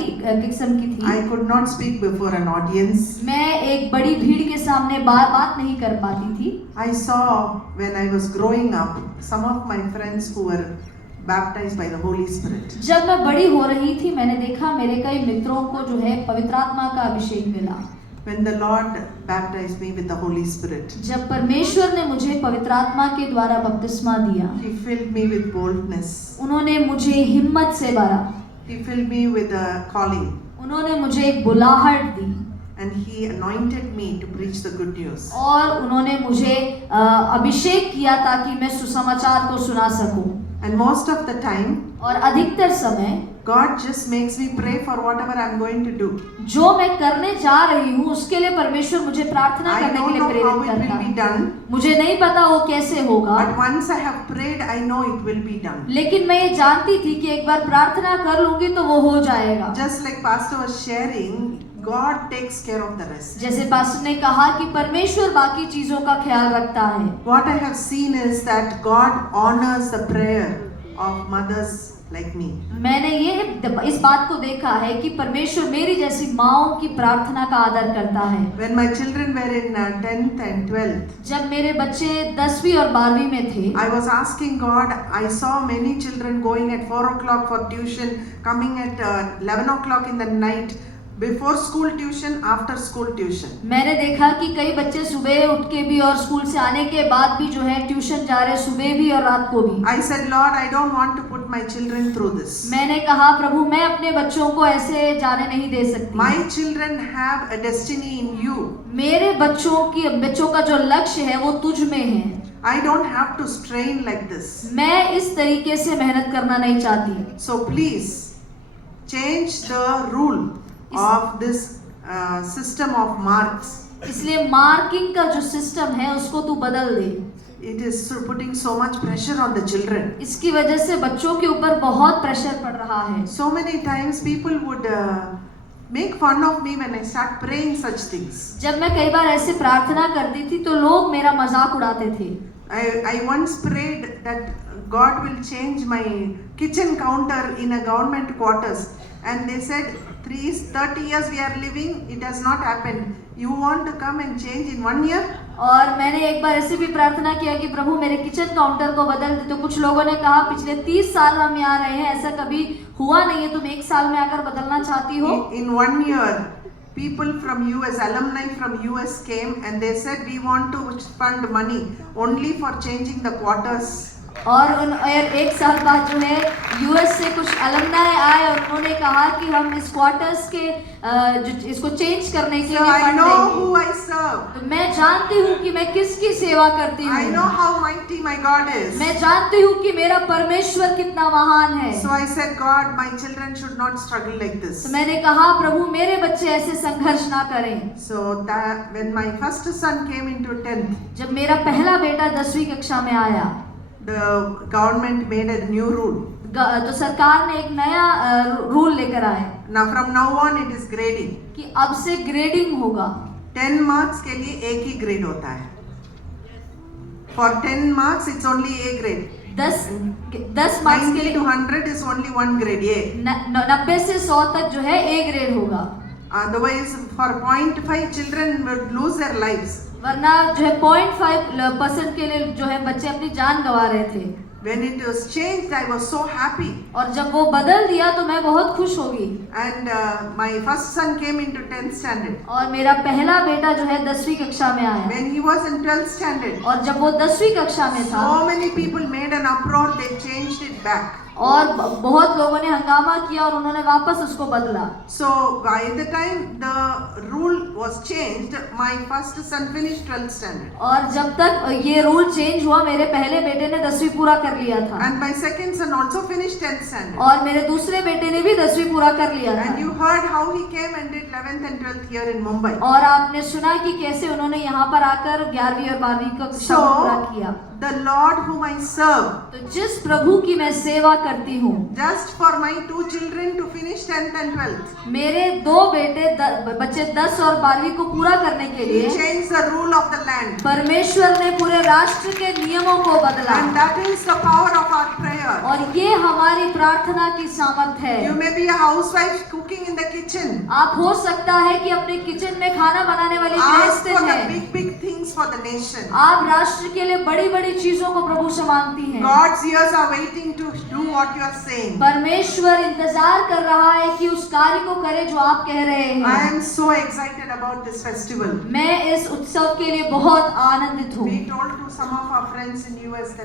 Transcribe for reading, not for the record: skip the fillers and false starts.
किस्म की थी। I could not speak before an audience. मैं एक बड़ी भीड़ के सामने बात नहीं कर पाती थी। I saw when I was growing up some of my friends who were baptized by the Holy Spirit. जब मैं बड़ी हो रही थी मैंने देखा मेरे कई मित्रों को जो है पवित्र आत्मा का अभिषेक मिला। When the Lord baptized me with the Holy Spirit, जब परमेश्वर ने मुझे पवित्र आत्मा के द्वारा बपतिस्मा दिया, He filled me with boldness. उन्होंने मुझे हिम्मत से भरा, He filled me with a calling, उन्होंने मुझे एक बुलाहट दी and He anointed me to preach the good news. और उन्होंने मुझे अभिषेक किया ताकि मैं सुसमाचार को सुना सकूं। And most of the time, और अधिकतर समय God just makes me pray for whatever I'm going to do. जो मैं करने जा रही हूँ उसके लिए परमेश्वर मुझे प्रार्थना I करने के don't लिए know how प्रेरित it करता will be है। done, मुझे नहीं पता वो कैसे होगा, but once I have prayed, I know it will be done. लेकिन मैं ये जानती थी कि एक बार प्रार्थना कर लूंगी तो वो हो जाएगा। Just like Pastor was sharing, God takes care of the rest. जैसे पास्टर ने कहा कि परमेश्वर बाकी चीजों का ख्याल रखता है। What I have seen is that God honors the prayer of mothers like me. मैंने ये इस बात को देखा है कि परमेश्वर मेरी जैसी माँओं की प्रार्थना का आदर करता है। When my children were in 10th and 12th, जब मेरे बच्चे 10वीं और 12वीं में थे, I was asking God, I saw many children going at 4 o'clock for tuition, coming at 11 o'clock in the night, before school tuition, after school tuition. मैंने देखा कि कई बच्चे सुबह उठ के भी और स्कूल से आने के बाद भी जो है ट्यूशन जा रहे, सुबह भी और रात को भी। I said, Lord, I don't want to put my children through this. मैंने कहा प्रभु मैं अपने बच्चों को ऐसे जाने नहीं दे सकती। My children have a destiny in you. मेरे बच्चों का जो लक्ष्य है वो तुझ में है। I don't have to strain like this. मैं इस तरीके से मेहनत करना नहीं चाहती। So please change the rule of this system of marks. इसलिए मार्किंग का जो सिस्टम है उसको तू बदल दे। It is putting so much pressure on the children. इसकी वजह से बच्चों के ऊपर बहुत प्रेशर पड़ रहा है। So many times people would make fun of me when I start praying such things. जब मैं कई बार ऐसे प्रार्थना करती थी तो लोग मेरा मजाक उड़ाते थे। I once prayed that God will change my kitchen counter in a government quarters, and they said 30 years we are living, it has not happened. You want to come and change in 1 year? और मैंने एक बार ऐसे भी प्रार्थना किया कि प्रभु मेरे kitchen counter को बदल दे, तो कुछ लोगों ने कहा पिछले 30 साल हम यहाँ रहे हैं, ऐसा कभी हुआ नहीं है, तुम 1 साल में आकर बदलना चाहती हो? In 1 year, people from US, alumni from US came and they said we want to fund money only for changing the quarters. और एक साल बाद जो है यूएस से कुछ अलमनाई आए और उन्होंने कहा कि हम इस क्वार्टर्स के इसको चेंज करने के लिए I फंड know देंगे। who I serve. तो मैं जानती हूँ कि मैं किसकी सेवा करती I know हूँ। how mighty my God is. मैं जानती हूँ कि मेरा परमेश्वर कितना महान है। So I said, God, my children should not struggle like this. तो मैंने कहा प्रभु मेरे बच्चे ऐसे संघर्ष ना करें। So that when my first son came into 10th, जब मेरा पहला बेटा 10वीं कक्षा में आया, the government made a new rule. तो सरकार ने एक नया रूल लेकर आए। Now from now on it is grading. कि अब से ग्रेडिंग होगा। 10 marks के लिए एक ही ग्रेड होता है. For 10 marks it's only A grade. 10 marks के 90 लिए to 100 is only 1 grade A. 90 से 100 तक जो है A ग्रेड होगा। Otherwise for 0.5 children would lose their lives. वरना जो है 0.5% के लिए जो है बच्चे अपनी जान गंवा रहे थे। When it was changed, I was so happy. और जब वो बदल दिया तो मैं बहुत खुश हो गई। And my first son came into 10th standard. और मेरा पहला बेटा जो है 10वीं कक्षा में आया। When he was in 12th standard, और जब वो 10वीं कक्षा में था, so many people made an uproar. They changed it back. और बहुत लोगों ने हंगामा किया और उन्होंने वापस उसको बदला। So by the time the rule was changed, my first son finished 12th standard. और जब तक ये रूल चेंज हुआ मेरे पहले बेटे ने 10वीं पूरा कर लिया था। And my second son also finished 10th standard. और मेरे दूसरे बेटे ने भी 10वीं पूरा कर लिया था। And you heard how he came and did 11th and 12th here in Mumbai. और आपने सुना कि कैसे उन्होंने यहाँ पर आकर 11वीं और 12वीं का कक्षा पूरा किया। The Lord whom I serve, तो जिस प्रभु की मैं सेवा करती हूँ, just for my 2 children to finish 10th and 12th, मेरे 2 बच्चे 10 और 12वीं को पूरा करने के He लिए changed the rule of the land. परमेश्वर ने पूरे राष्ट्र के नियमों को बदला। And that is the power of our prayer. और ये हमारी प्रार्थना की सामर्थ है। You may be a housewife cooking in kitchen. आप हो सकता है कि अपने किचन में खाना बनाने वाली Ask गृहस्थी for the हैं। big things for the nation. आप राष्ट्र के लिए बड़ी बड़ी चीजों को प्रभु से मांगती हैं। God's ears are waiting to do what you are saying. परमेश्वर इंतजार कर रहा है कि उस कार्य को करे जो आप कह रहे I हैं। am so excited about this festival. मैं इस उत्सव के लिए बहुत आनंदित हूँ। We told to some of our friends in US that